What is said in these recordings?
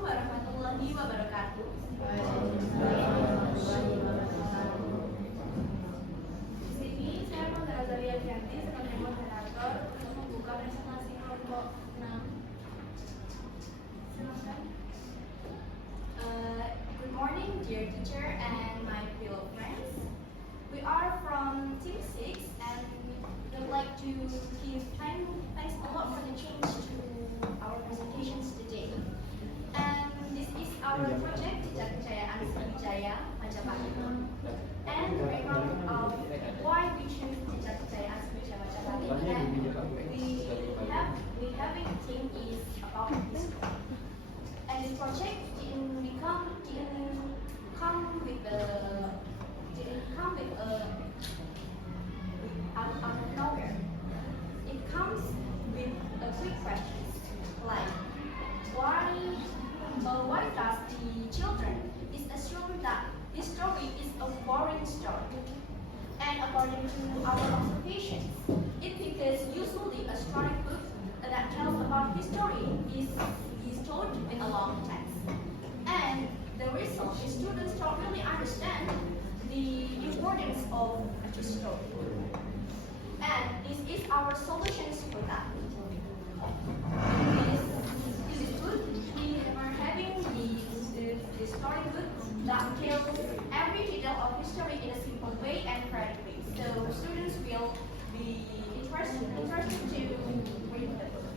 warahmatullahi wabarakatuh. Di sini saya Mangga Azalia Dianti sebagai moderator untuk membuka presentasi kelompok 6. Silakan. Good morning, dear teacher and my fellow friends. We are from Team 6 and we would like to give thanks a lot for the change to our presentations today. And this is our project Jejak Kejayaan Sriwijaya Majapahit. And the background of why we choose Jejak Kejayaan Sriwijaya Majapahit and we having a team is about this. And this project didn't come with out of nowhere. It comes with a quick question like why does the children assume that this story is a boring story? And according to our observations, it's because usually a story book that tells about history is told with a long text. And the result is students don't really understand the importance of the story. And this is our solutions for that. This is good. We are having the storybook that tells every detail of history in a simple way and correct way. So students will be interested to read the book.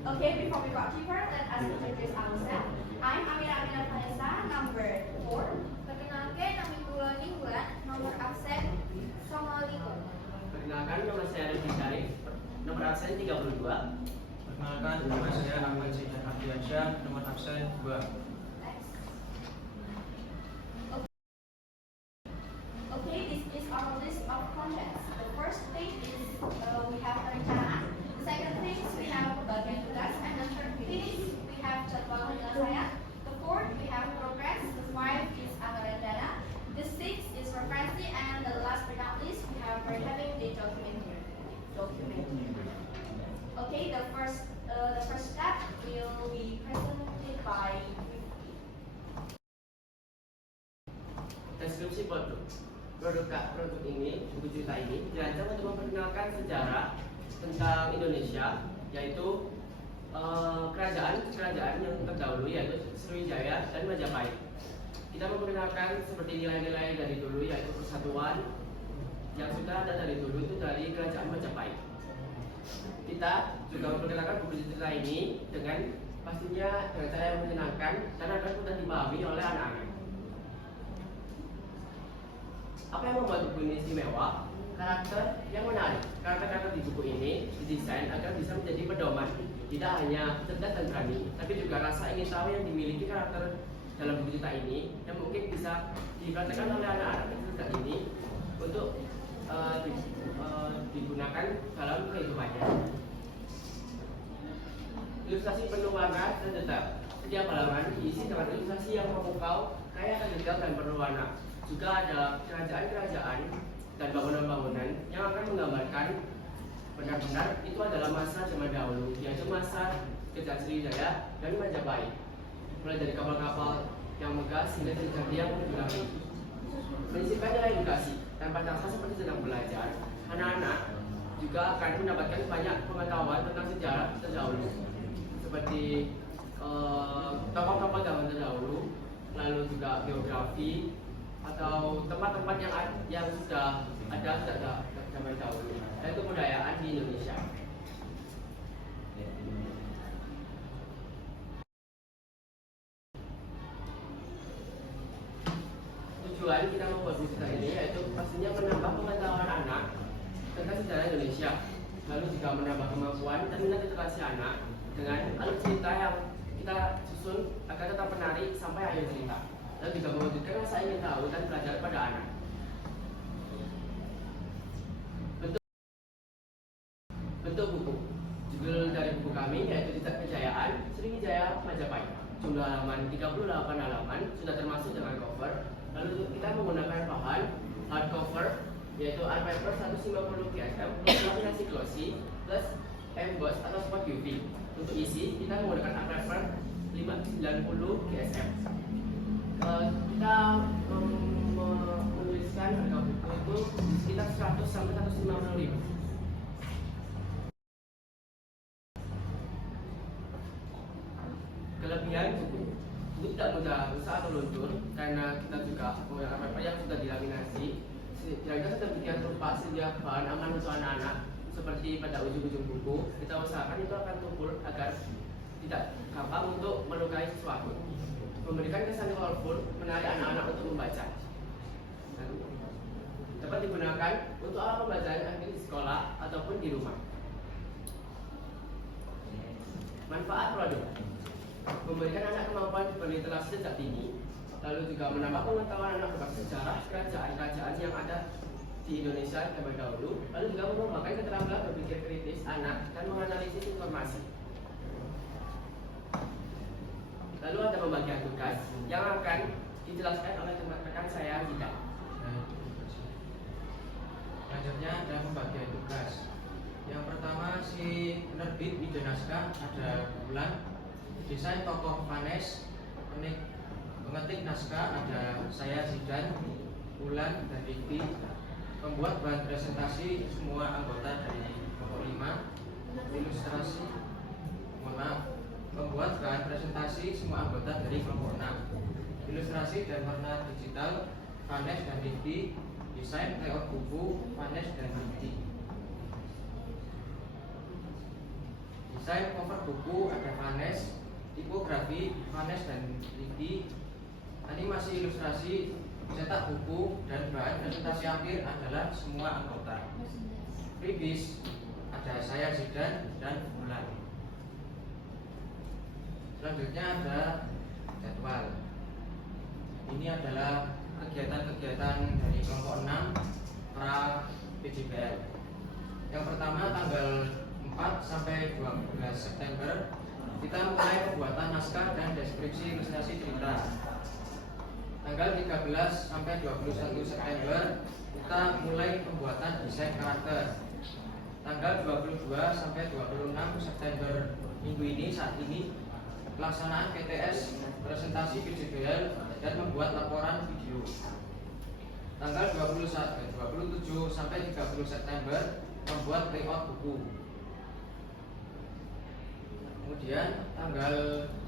Okay, before we go deeper, let us introduce ourselves. I'm Amira Amina Vanessa, number 4. Perkenalkan, nama kula Ninggulan, nomor absen 95. Perkenalkan, nama saya Rifki Syarif, nomor absen 32. Perkenalkan, nama saya Ahmad Zidan Abdiansyah, nomor absen 2. Okay, this is our list of contents. The first thing is we have perencanaan. The second thing is we have bagian tugas, and the third thing is we have jadwal penyelesaian. The fourth we have progress. The five is anggaran dana. The sixth is referensi, and the last but not least we have having the document. Okay, the first step will be presented by Deskripsi produk. Produk ini, buku cerita ini dirancang untuk memperkenalkan sejarah tentang Indonesia, yaitu kerajaan yang terdahulu, yaitu Sriwijaya dan Majapahit. Kita memperkenalkan seperti nilai-nilai dari dulu, yaitu persatuan yang sudah ada dari dulu itu dari kerajaan Majapahit. Kita juga memperkenalkan buku cerita ini dengan pastinya dengan cara yang menyenangkan dan akan mudah dipahami oleh anak-anak. Apa yang membuat buku ini istimewa? Karakter yang menarik. Karakter-karakter di buku ini didesain agar bisa menjadi pedoman. Tidak hanya cerdas dan berani, tapi juga rasa ingin tahu yang dimiliki karakter dalam buku cerita ini yang mungkin bisa dipraktekkan oleh anak-anak cerita ini untuk digunakan dalam kehidupannya. Ilustrasi penuh warna dan detail. Setiap halaman diisi dengan ilustrasi yang memukau, kaya akan detail dan penuh warna. Juga ada kerajaan-kerajaan dan bangunan-bangunan yang akan menggambarkan benar-benar itu adalah masa zaman dahulu, yaitu masa Kerajaan Sriwijaya dan Majapahit. Mulai dari kapal-kapal yang megah hingga terjadi yang berdurasi. Prinsipnya adalah edukasi. Tanpa terasa seperti sedang belajar, anak-anak juga akan mendapatkan banyak pengetahuan tentang sejarah terdahulu, seperti tokoh-tokoh zaman terdahulu, lalu juga geografi atau tempat-tempat yang sudah ada sejak zaman dahulu, dan kebudayaan di Indonesia. Tujuan kita membuat buku cerita ini yaitu pastinya menambah pengetahuan anak tentang sejarah Indonesia, lalu juga menambah kemampuan dan minat literasi anak dengan alur cerita yang kita susun agar tetap menarik sampai akhir cerita, dan juga mewujudkan rasa ingin tahu dan belajar pada anak. Bentuk buku. Judul dari buku kami yaitu Jejak Kejayaan Sriwijaya Majapahit. Jumlah halaman 38 halaman, sudah termasuk dengan cover. Lalu kita menggunakan bahan hardcover yaitu art paper 150 gsm plus laminasi glossy plus emboss atau spot UV. briefing. Untuk isi, kita menggunakan Aprever 590 GSM. Kita menuliskan harga buku itu sekitar 100 sampai 150 ribu. Kelebihan buku tidak mudah rusak atau luntur karena kita juga menggunakan paper yang sudah dilaminasi. Kita sedemikian rupa sehingga bahan aman untuk anak-anak. Seperti pada ujung-ujung buku, kita usahakan itu akan tumpul agar tidak gampang untuk melukai sesuatu. Memberikan kesan colorful, menarik anak-anak untuk membaca. Dapat digunakan untuk alat pembacaan di sekolah ataupun di rumah. Manfaat produk: memberikan anak kemampuan berliterasi sejak dini, lalu juga menambah pengetahuan anak tentang sejarah kerajaan-kerajaan yang ada di Indonesia zaman dahulu, lalu juga mengembangkan keterampilan berpikir kritis anak dan menganalisis informasi. Lalu ada pembagian tugas yang akan dijelaskan oleh rekan saya Zida. Selanjutnya ada pembagian tugas. Yang pertama si penerbit ide naskah ada Bulan, desain tokoh Vanes, pengetik naskah ada saya Zidan, Bulan dan Riki. Membuat bahan presentasi semua anggota dari kelompok 5. Ilustrasi, membuat bahan presentasi semua anggota dari kelompok 6. Ilustrasi dan warna digital Vanes dan Riki. Desain layout buku Vanes dan Riki. Desain cover buku ada Vanes. Tipografi Vanes dan Riki. Animasi ilustrasi, cetak buku dan bahan presentasi akhir adalah semua anggota. Freebies ada saya Zidan dan Bulan. Selanjutnya ada jadwal. Ini adalah kegiatan-kegiatan dari kelompok 6 pra PJBL. Yang pertama tanggal 4 sampai 12 September kita mulai pembuatan naskah dan deskripsi ilustrasi cerita. Tanggal 13 sampai 21 September kita mulai pembuatan desain karakter. Tanggal 22 sampai 26 September minggu ini saat ini pelaksanaan PTS presentasi PJBL dan membuat laporan video. Tanggal 27 sampai 30 September membuat layout buku. Kemudian tanggal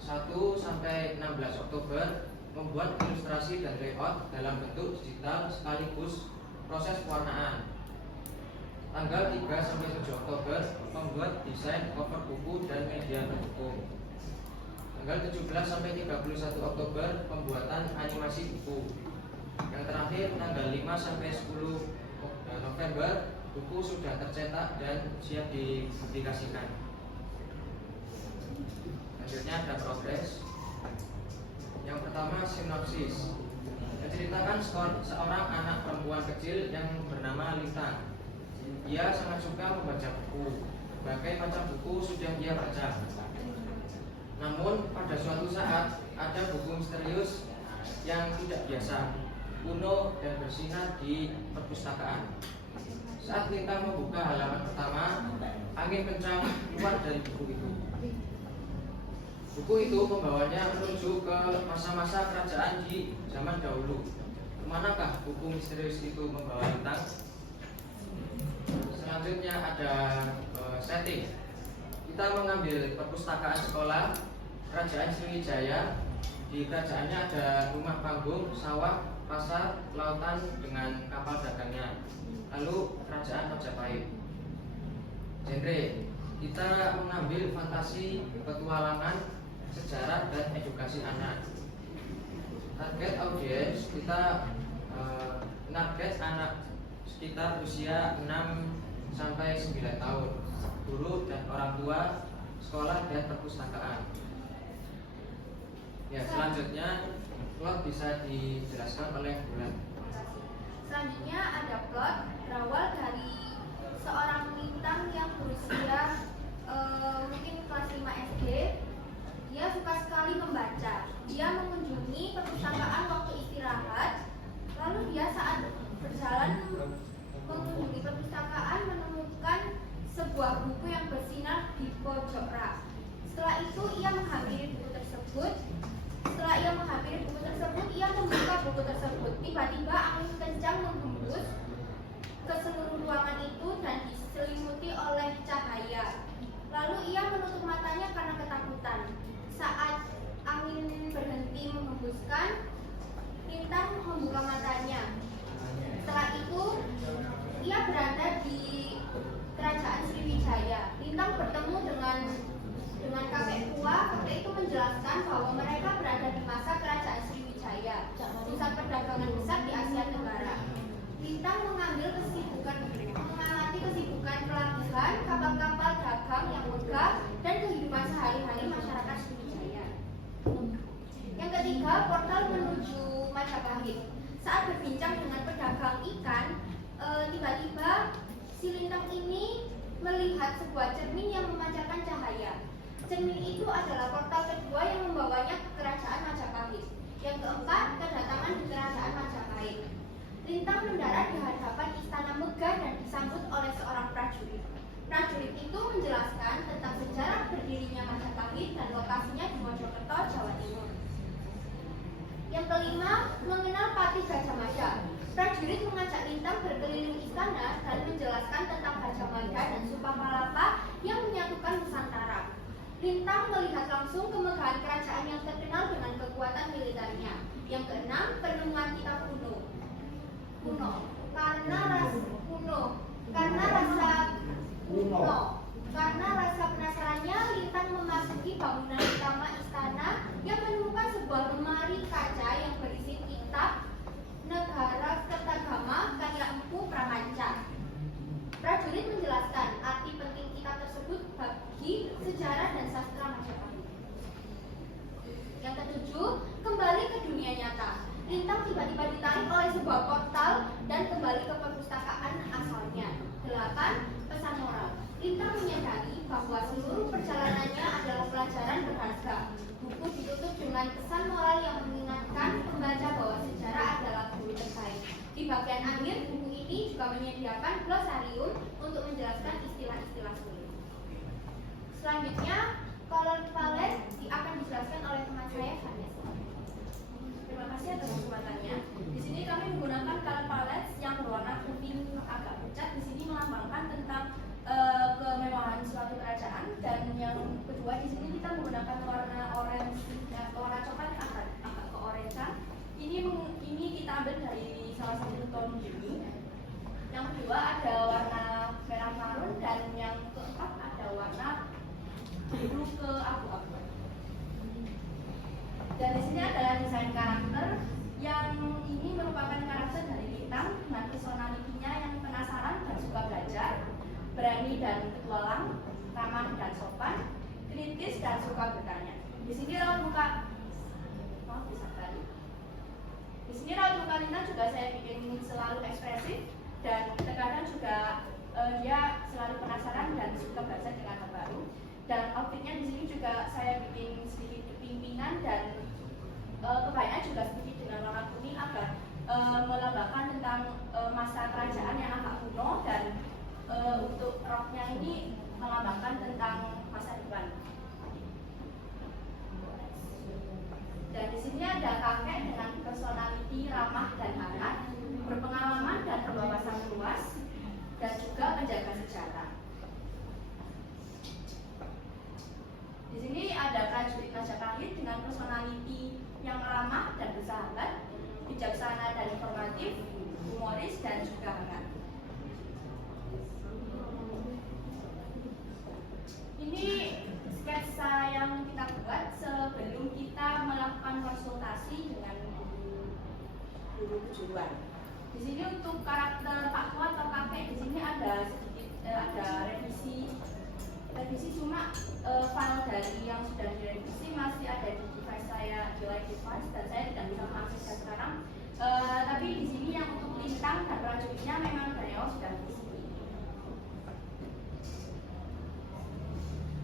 1 sampai 16 Oktober membuat ilustrasi dan layout dalam bentuk digital sekaligus proses pewarnaan. Tanggal 3 sampai 7 Oktober membuat desain cover buku dan media pendukung. Tanggal 17 sampai 31 Oktober pembuatan animasi buku. Yang terakhir tanggal 5 sampai 10 November buku sudah tercetak dan siap dipublikasikan. Selanjutnya ada progres. Yang pertama sinopsis, menceritakan seorang anak perempuan kecil yang bernama Lita. Dia sangat suka membaca buku. Berbagai macam buku sudah dia baca. Namun pada suatu saat ada buku misterius yang tidak biasa, kuno dan bersinar di perpustakaan. Saat Lita membuka halaman pertama, angin kencang keluar dari buku itu. Buku itu membawanya menuju ke masa-masa kerajaan di zaman dahulu. Kemanakah buku misterius itu membawa Lita? Selanjutnya ada setting. Kita mengambil perpustakaan sekolah Kerajaan Sriwijaya. Di kerajaannya ada rumah panggung, sawah, pasar, lautan dengan kapal dagangnya. Lalu kerajaan Majapahit. Genre, kita mengambil fantasi, petualangan, sejarah dan edukasi anak. Target audiens kita target anak sekitar usia 6 sampai 9 tahun, guru dan orang tua, sekolah dan perpustakaan. Ya, selanjutnya plot bisa dijelaskan oleh Bulan. Selanjutnya ada plot berawal dari seorang bintang yang berusia mungkin kelas 5 SD. Dia suka sekali membaca. Dia mengunjungi perpustakaan waktu istirahat. Lalu dia saat berjalan mengunjungi perpustakaan menemukan sebuah buku yang bersinar di pojok pojok rak. Setelah itu ia menghampiri buku tersebut. Ia membuka buku tersebut. Tiba-tiba angin kencang menghembus ke seluruh ruangan itu dan diselimuti oleh cahaya. Lalu ia menutup matanya karena ketakutan. Saat angin berhenti menghembuskan, Lintang membuka matanya. Setelah itu, ia berada di kerajaan Sriwijaya. Lintang bertemu dengan kakek tua. Kakek itu menjelaskan bahwa mereka berada di masa kerajaan Sriwijaya, pusat perdagangan besar di Asia Tenggara. Lintang mengamati kesibukan pelabuhan, kapal-kapal dagang yang megah, dan kehidupan sehari-hari masyarakat Sriwijaya. Yang ketiga, portal menuju Majapahit. Saat berbincang dengan pedagang ikan, tiba-tiba si Lintang ini melihat sebuah cermin yang memancarkan cahaya. Cermin itu adalah portal kedua yang membawanya ke kerajaan Majapahit. Yang keempat, kedatangan di kerajaan Majapahit. Lintang mendarat di hadapan istana megah dan disambut oleh seorang prajurit. Prajurit itu menjelaskan tentang sejarah berdirinya Majapahit dan lokasinya di Mojokerto, Jawa Timur. Yang kelima, mengenal Patih Gajah Mada. Prajurit mengajak Lintang berkeliling istana dan menjelaskan tentang Gajah Mada dan Sumpah Palapa yang menyatukan Nusantara. Lintang melihat langsung kemegahan kerajaan yang terkenal dengan kekuatan militernya. Yang keenam, penemuan kitab kuno. Karena rasa penasarannya, Lintang memasuki bangunan utama istana yang menemukan sebuah lemari kaca yang berisi kitab Negara Kertagama karya Empu Pramanca. Prajurit menjelaskan arti penting kitab tersebut bagi sejarah dan sastra Majapahit. Yang ketujuh, kembali ke dunia nyata. Lintang tiba-tiba ditarik oleh sebuah portal dan kembali ke perpustakaan asalnya. 8. Pesan moral. Lintang menyadari bahwa seluruh perjalanannya adalah pelajaran berharga. Buku ditutup dengan pesan moral yang mengingatkan pembaca bahwa sejarah adalah guru terbaik. Di bagian akhir, buku ini juga menyediakan glosarium untuk menjelaskan istilah-istilah sulit. Selanjutnya, color palette akan dijelaskan oleh teman saya, Vanessa. Terima kasih atas kesempatannya. Di sini kami menggunakan color palette yang berwarna kuning agak pucat. Di sini melambangkan tentang kemewahan suatu kerajaan, dan yang kedua di sini kita menggunakan warna orange dan warna coklat agak keorangean. Ini kita ambil dari salah satu tone biru. Yang kedua ada warna merah marun, dan yang keempat ada warna biru ke abu-abu. Dan di sini adalah desain karakter yang ini merupakan karakter dari Lintang dengan personalitinya yang penasaran dan suka belajar, berani dan petualang, ramah dan sopan, kritis dan suka bertanya. Di sini raut muka Lintang juga saya bikin selalu ekspresif, dan terkadang juga dia selalu penasaran dan suka belajar dengan hal baru. Dan outfitnya di sini juga saya bikin sedikit kepimpinan, dan kebanyakan juga sedikit dengan warna kuning agar melambangkan tentang masa kerajaan yang agak kuno, dan untuk roknya ini melambangkan tentang masa depan. Dan di sini ada kakek dengan personality ramah dan hangat, berpengalaman dan berwawasan luas, dan juga penjaga sejarah. Di sini ada prajurit Majapahit dengan personality yang ramah dan bersahabat, bijaksana dan informatif, humoris dan juga hangat. Ini sketsa yang kita buat sebelum kita melakukan konsultasi dengan guru kejuruan. Di sini untuk karakter Pak Tua atau kakek di sini ada sedikit ada revisi cuma file dari yang sudah direvisi masih ada di device saya di live device, dan saya tidak bisa mengaksesnya sekarang. Tapi di sini yang untuk Lintang dan prajuritnya memang dari awal sudah di sini.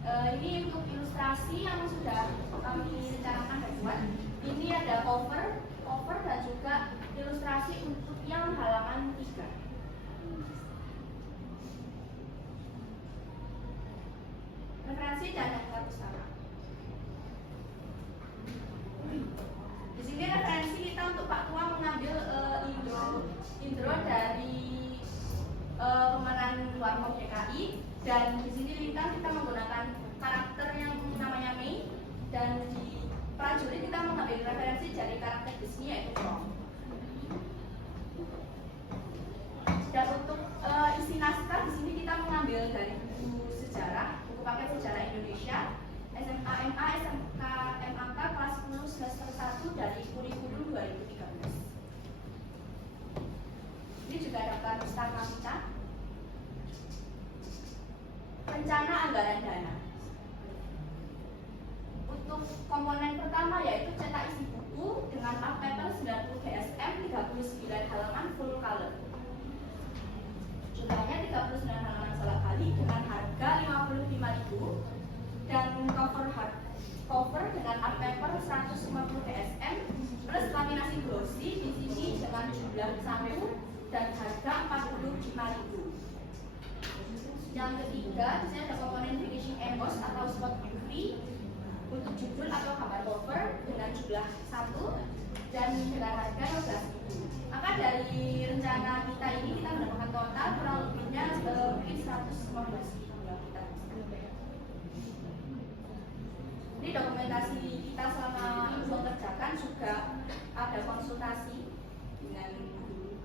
Ini untuk ilustrasi yang sudah kami rencanakan dan buat. Ini ada cover dan juga ilustrasi untuk yang halaman 3. Referensi referensi dan daftar bersama. Di sini referensi kita untuk Pak Tua mengambil intro dari pemeran Warkop DKI, dan di sini Lintang kita menggunakan karakter yang namanya Mei, dan di prajurit kita mengambil referensi dari karakter Disney yaitu Tom. Dan untuk isi naskah di sini kita mengambil dari buku sejarah, buku paket sejarah Indonesia, SMA MA SMK MAK kelas 10 semester 1 dari kurikulum 2013. Ini juga daftar pustaka kita. Rencana anggaran dana. Untuk komponen pertama yaitu cetak isi buku dengan art paper 90 GSM 39 halaman full color. Jumlahnya 39 halaman salah kali dengan harga 55.000, dan cover dengan art paper 150 GSM plus laminasi glossy di sini dengan jumlah 1 dan harga 45.000. Yang ketiga, di sini ada komponen finishing emboss atau spot UV untuk judul atau gambar cover dengan jumlah 1 dan dengan harga 12.000. Maka dari rencana kita ini kita mendapatkan total kurang lebihnya mungkin 115.000 yang kita bisa. Ini dokumentasi kita selama mengerjakan, juga ada konsultasi dengan guru.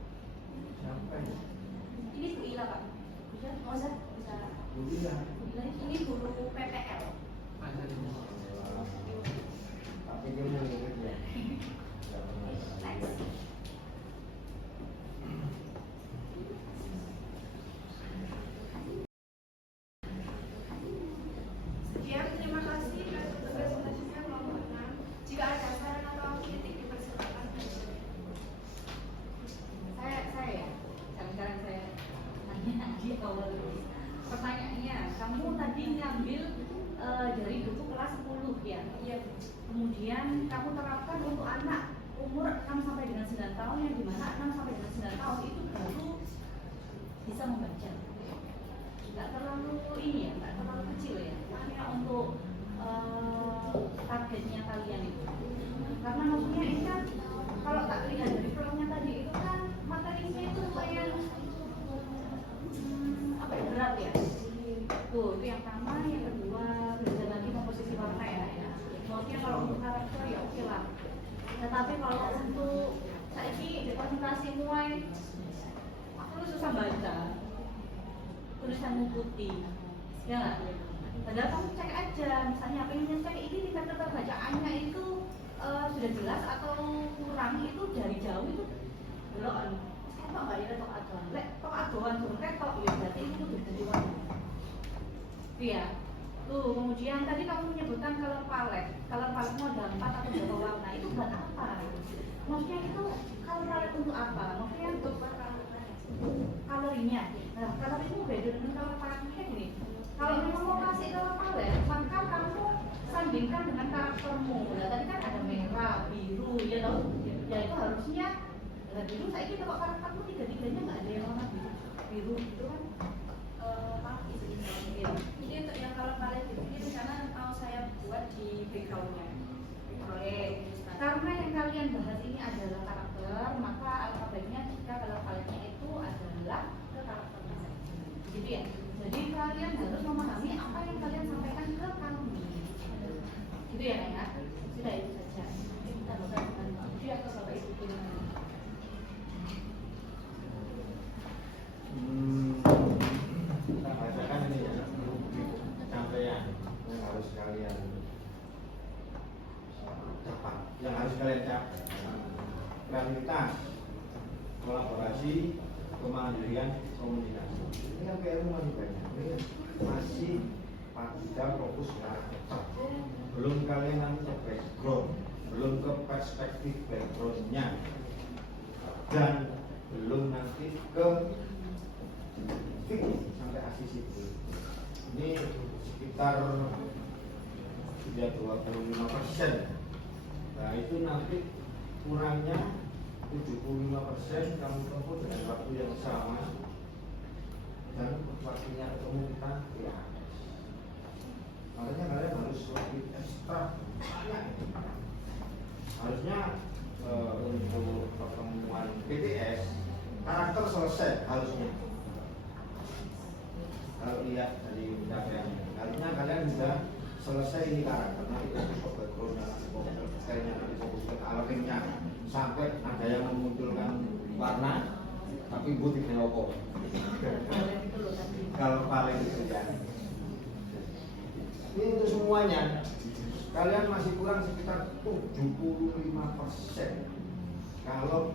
Ini Bu Ila, Pak. Oh, bisa. Ini guru PPL. Next. Sekian, terima kasih atas presentasinya kelompok 6. Jika ada saran atau kritik dipersilakan. Saya ya, sekarang saya tanya di awal. Pertanyaannya, kamu tadi ngambil dari buku kelas 10 ya? Iya. Kemudian kamu terapkan untuk anak umur 6 sampai dengan 9 tahun, yang dimana 6 sampai dengan 9 tahun itu baru bisa membaca. Nggak terlalu ini ya, nggak terlalu kecil ya. Maksudnya untuk targetnya kalian itu. Karena maksudnya ini kan kalau tak lihat dari filmnya tadi itu kan materinya itu lumayan berat ya. Tuh, itu yang pertama, yang kedua belajar lagi komposisi warna ya. Maksudnya kalau untuk karakter ya oke lah. Tetapi kalau untuk saya ini konsentrasi mulai aku susah baca tulisanmu putih, ya nggak? Padahal kamu cek aja, misalnya apa yang cek ini tingkat keterbacaannya itu sudah jelas atau kurang, itu dari jauh itu belum. Kok nggak ada tok adoan? Lek tok adoan turun ketok ya berarti itu udah jadi warna. Iya. Tuh, kemudian tadi kamu menyebutkan color palette mau ada 4 atau berapa warna, itu buat apa? Maksudnya itu color palette untuk apa? Maksudnya untuk colornya. Nah, color itu beda dengan color palette ini. Kalau memang mau kasih color palette, maka kamu sandingkan dengan karaktermu. Nah, tadi kan ada merah, biru, ya loh. Ya itu harusnya biru. Saya ini kalau karaktermu tiga-tiganya nggak ada yang warna biru gitu kan? Ini untuk yang kalau kalian ini rencana mau saya buat di backgroundnya. Oke. Karena yang kalian bahas ini adalah karakter, maka alangkah baiknya jika kalau kaliannya itu adalah ke karakternya. Gitu ya. Jadi kalian harus memahami apa yang kalian sampaikan ke kami. Gitu ya, Naya? Sudah itu saja. Kita bakal dengan dia atau Bapak Ibu gimana? Kita bacakan ini ya, penyampaian yang harus kalian capai, yang harus kalian capai. Kreativitas, kolaborasi, kemandirian, komunikasi. Ini kan PR masih banyak. Ini masih pada fokus karakter. Belum kalian nanti ke background, belum ke perspektif backgroundnya, dan belum nanti ke fikih sampai asis itu. Ini sekitar sudah 25%. Nah itu nanti kurangnya 75% kamu tempuh dengan waktu yang sama, dan waktunya ketemu kita ya. Maka banyak. Harusnya untuk pertemuan PTS karakter selesai harusnya. Kalau lihat dari capaiannya, harusnya kalian sudah selesai ini karakter. Nanti fokus ke backgroundnya, nanti fokus ke detailnya, nanti fokus ke coloringnya, sampai ada yang memunculkan warna, tapi bu tidak apa. Kalau paling itu ya. Ini untuk semuanya. Kalian masih kurang sekitar 75%. Kalau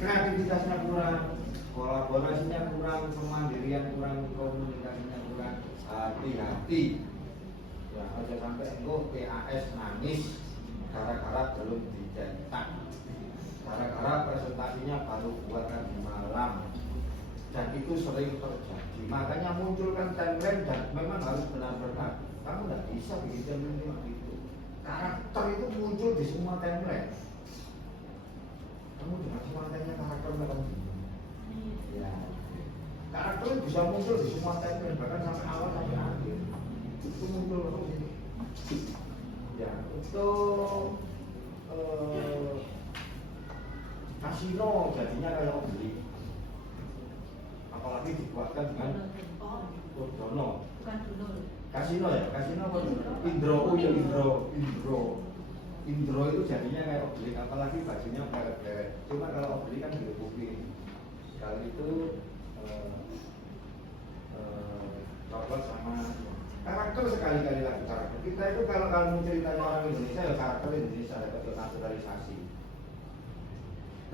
kreativitasnya kurang, kolaborasinya kurang, kemandirian kurang, komunikasinya kurang, hati-hati. Ya, aja sampai engko PAS nangis gara-gara belum dicetak. Gara-gara presentasinya baru buatan malam. Dan itu sering terjadi. Makanya munculkan timeline dan memang harus benar-benar. Kamu nggak bisa bikin timeline gitu. Karakter itu muncul di semua timeline. Kamu jangan cuma tanya karakter kamu. Ya. Karakter itu bisa muncul di semua timeline, bahkan sampai awal sampai akhir. Itu muncul terus ini. Ya, untuk kasino jadinya kayak oblik. Apalagi dibuatkan dengan Dono. Bukan dulu. Kasino ya, kasino apa? Indro itu jadinya kayak oblik, apalagi bajunya pleret-pleret. Cuma kalau oblik kan dilebupin. Kalau itu coklat sama karakter sekali-kali lagi karakter. Kita itu kalau kamu ceritanya orang Indonesia ya karakter Indonesia, ya naturalisasi.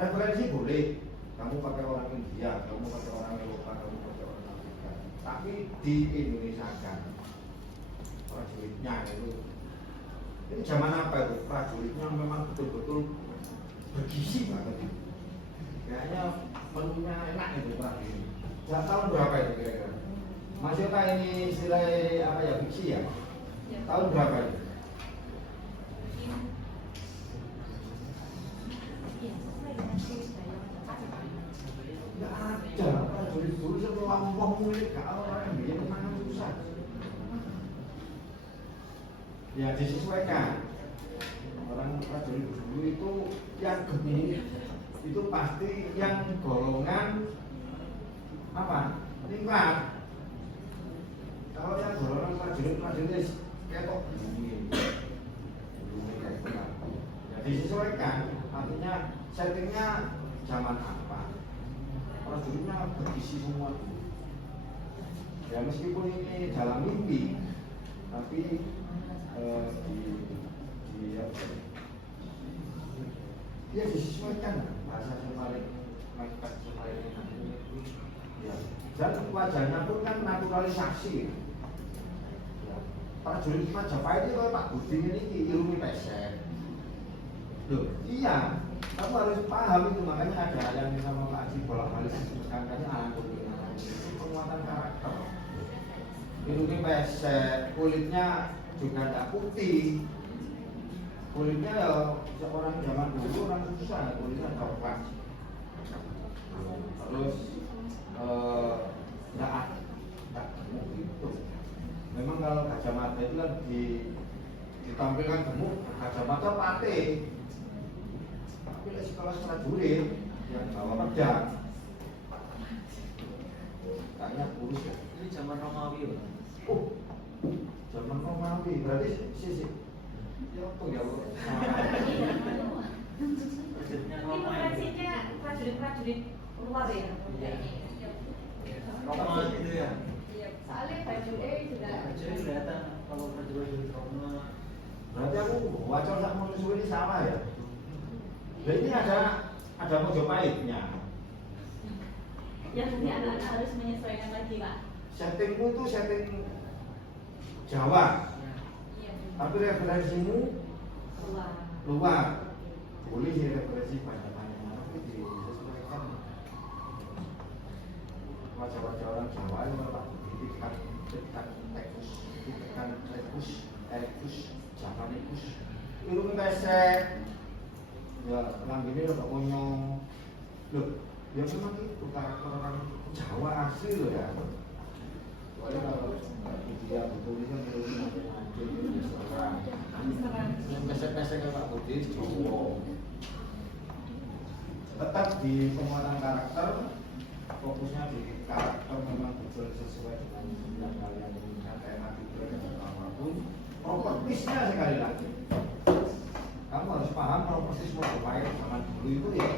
Referensi boleh. Kamu pakai orang India, kamu pakai orang Eropa, kamu pakai orang Afrika. Tapi di Indonesia kan prajuritnya itu. Ini zaman apa itu? Prajuritnya memang betul-betul bergizi banget. Kayaknya menunya enak itu prajurit. Ya, tahun berapa itu kira-kira? Mas Yota ini istilah apa ya, fiksi ya? Tahun berapa itu? Nggak ada, prajurit dulu sebelum milik kalau orang yang bikin mana susah. Ya disesuaikan. Orang prajurit dulu itu yang geni itu pasti yang golongan apa? Ningrat. Kalau yang golongan prajurit ketok begini, ya disesuaikan. Artinya settingnya zaman apa? Prajuritnya berisi semua. Ya meskipun ini dalam mimpi, tapi ya disesuaikan bahasa paling mepet paling ya. Dan wajahnya pun kan naturalisasi. Ya. Prajurit Majapahit itu Pak Budi ini ilmu pesek. Loh, iya. Kamu harus paham itu, makanya ada yang sama Pak Haji bolak-balik disebutkannya anak itu penguatan karakter. Hidungnya pesek, kulitnya juga tidak putih. Kulitnya ya seorang zaman dulu orang susah, kulitnya coklat. Terus tidak gemuk gitu. Memang kalau kacamata itu kan ditampilkan gemuk, kacamata pate. Tapi sekolah prajurit yang bawa pedang kayaknya kurus ya. Ini zaman Romawi loh. Oh, zaman Romawi berarti sih ya apa ya? Referensinya prajurit luar ya. Roma itu ya. Soalnya baju juga. Jadi kelihatan kalau prajurit Roma. Berarti aku baca sama musuh ini salah ya. Nah, ini ada Mojopahitnya. Ya nanti anak-anak harus menyesuaikan lagi Pak. Settingmu tuh setting Jawa, tapi referensimu luar. Boleh sih referensi banyak-banyak, tapi disesuaikan. Wajah-wajah orang Jawa itu malah tekus, Japanikus. Ilmu pesek. Ya, lambene udah konyong. Loh, ya memang itu karakter orang Jawa asli loh ya. Soalnya kalau dia betul-betul saya Pak Budi Jowo. Tetap di penguatan karakter, fokusnya di karakter memang betul sesuai dengan yang kalian inginkan, tema tidur dan apapun. Propertisnya sekali lagi, kamu harus paham propertis Mojopahit zaman dulu itu ya,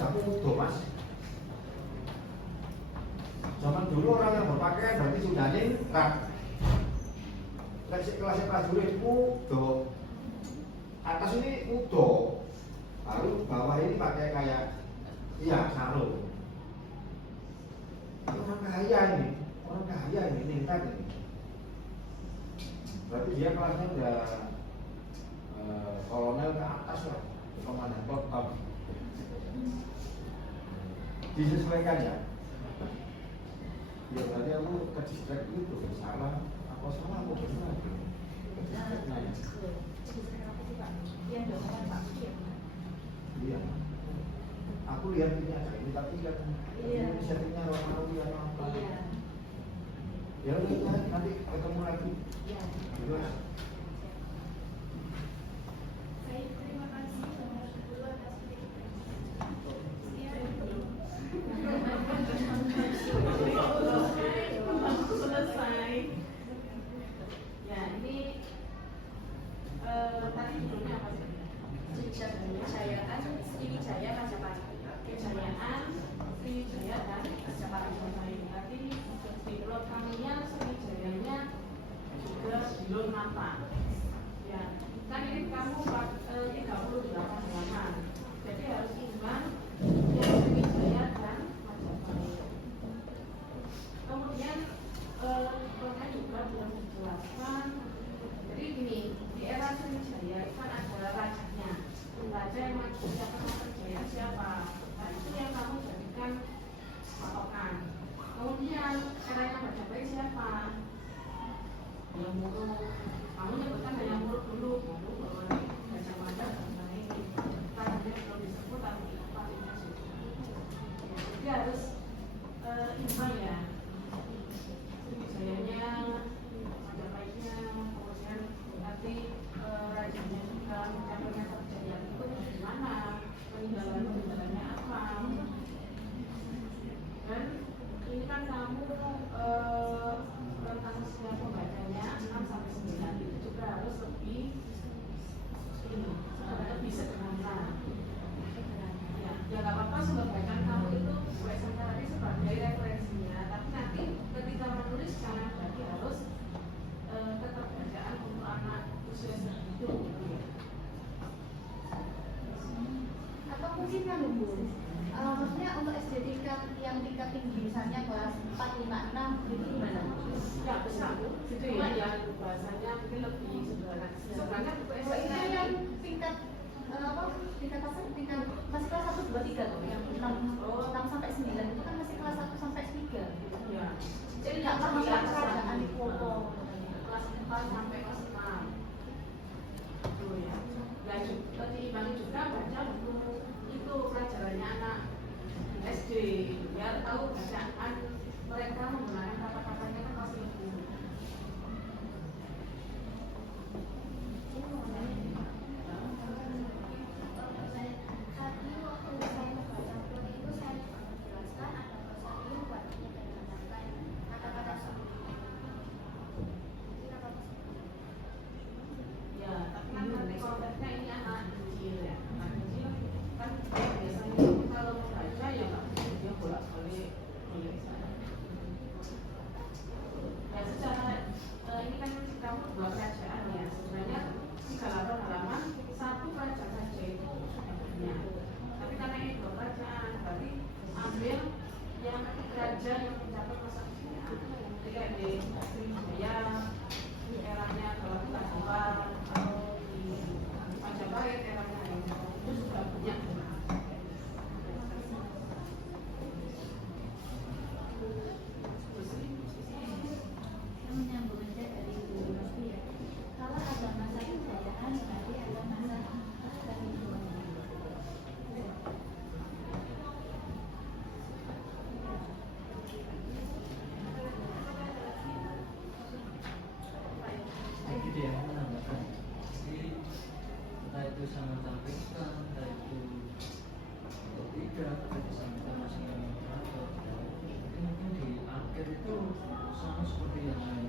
kamu udah mas. Zaman dulu orang yang berpakaian berarti sudah ningrat. Kelasnya prajurit udah, atas ini udah, lalu bawah ini pakai kayak iya sarung. Orang kaya ini ningrat ini. Berarti dia kelasnya udah kolonel ke atas lah, komandan top. Disesuaikan ya. Ya berarti aku ke itu salah, apa salah aku benar. Iya. Aku lihat ini ada ini tapi kan ini settingnya Romawi atau apa. Ya udah nanti ketemu lagi. Jelas. Baik, terima kasih dulu atas Selesai. Ya, ini tadi judulnya apa sih? Kejayaan Sriwijaya Majapahit. Kejayaan Sriwijaya dan Majapahit. Tadi di plot kaminya Sriwijayanya juga belum nampak. Ya, kan ini kamu 38 halaman. Jadi harus imbang yang Sriwijaya dan Majapahit. Kemudian plotnya juga belum dijelaskan. Jadi gini, di era Sriwijaya itu kan ada rajanya. Raja yang mengucapkan kejayaan siapa? Nah itu yang kamu jadikan patokan. Kemudian era Majapahit siapa? Yang Muruk. Kamu nyebutkan hanya Muruk dulu, baru bahwa Gajah Mada dan lain. Rajanya belum disebut tapi pastinya sudah. Jadi harus imbang ya. Sriwijayanya, Majapahitnya, kemudian nanti rajanya juga mencapai kejayaan itu gimana, peninggalannya apa. Dan ini kan kamu tentang usia pembacanya 6 sampai 9 itu juga harus lebih sederhana. Ya, nggak apa-apa sudah bacaan kamu itu gue tadi sebagai referensinya, tapi nanti ketika menulis jangan berarti harus tetap bacaan untuk anak usia segitu. atau mungkin kan Bu, maksudnya untuk SD tingkat yang tingkat tinggi misalnya kelas 4, 5, 6 itu gimana? Ya bisa Bu, gitu ya, yang bahasanya mungkin lebih sederhana. Sebenarnya buku Kalau SD itu yang tingkat tingkat apa? Tingkat masih kelas 1, 2, 3 tuh, yang 6 sampai 9 itu kan masih kelas 1 sampai 3 gitu. ya. Jadi nggak paham masalah kerajaan di Popo. Kelas 4 sampai kelas 6. Itu ya. Dan juga diimbangi juga baca buku itu pelajarannya anak SD biar tahu bacaan mereka menggunakan kata-katanya kan pasti lebih. bisa mencampingkan entah itu atau tidak, atau bisa kita masih moderator. Jadi mungkin di akhir itu sama seperti yang